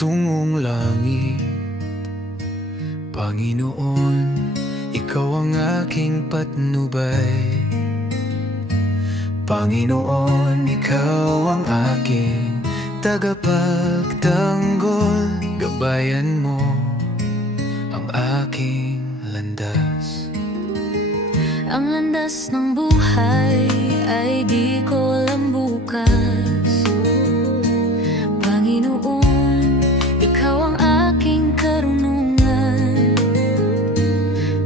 patungong langit. Panginoon, Ikaw ang aking patnubay. Panginoon, Ikaw ang aking tagapagtanggol. Gabayan mo ang aking landas. Ang landas ng buhay ay di ko alam bukas. Panginoon, Ikaw ang aking karunungan.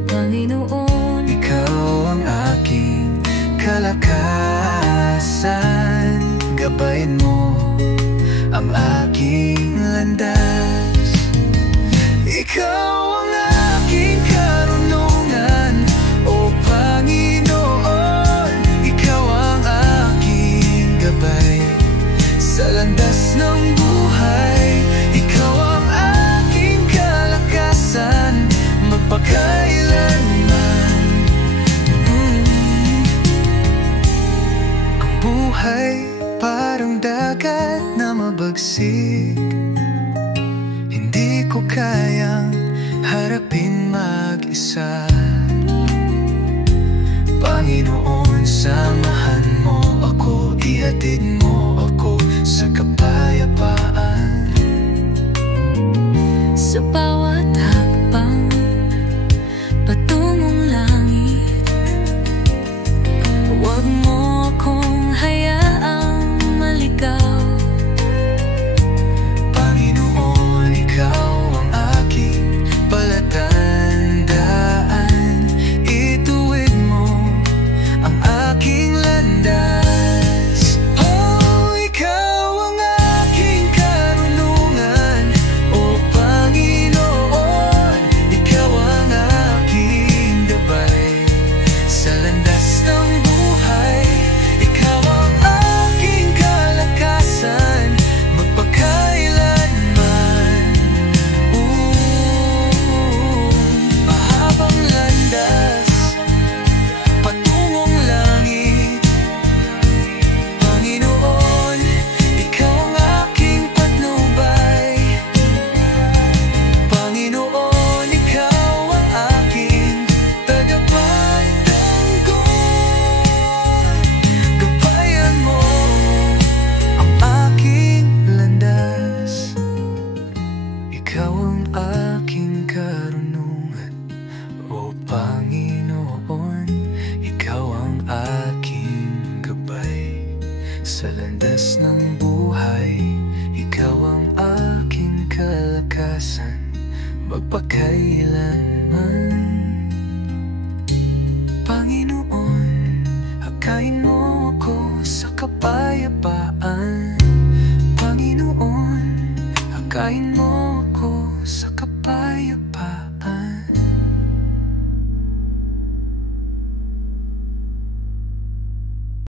Panginoon, Ikaw ang aking kalakasan. Gabayan mo ang aking landas. Ikaw ang aking karunungan, O Panginoon. Ikaw ang aking gabay sa landas ng buhay. Ikaw ang aking kalakasan, magpakailanman. Ang buhay parang dagat na mabagsik, hindi ko kayang harapin mag-isa. Panginoon, samahan mo ako, ihatid mo ako sa kapayapaan. sa bawat hakbang patungong langit, huwag mo akong hayaang maligaw. Panginoon, Ikaw ang aking palatandaan. Ituwid mo ang aking landas. Oh, Ikaw ang aking karunungan, O Panginoon. Ikaw ang aking gabay sa landas ng buhay. Ikaw ang aking kalakasan, magpakailanman. Mahabang landas patungong langit. Panginoon, Ikaw ang aking patnubay. Panginoon, Ikaw ang aking tagapagtanggol. Gabayan mo ang aking landas. Ikaw ang aking karunungan, O Panginoon. Ikaw ang aking gabay sa landas ng buhay. Ikaw ang aking kalakasan, magpakailanman. Panginoon, hakayin mo ako sa kapayapaan. Panginoon, hakayin mo ako sa kapayapaan.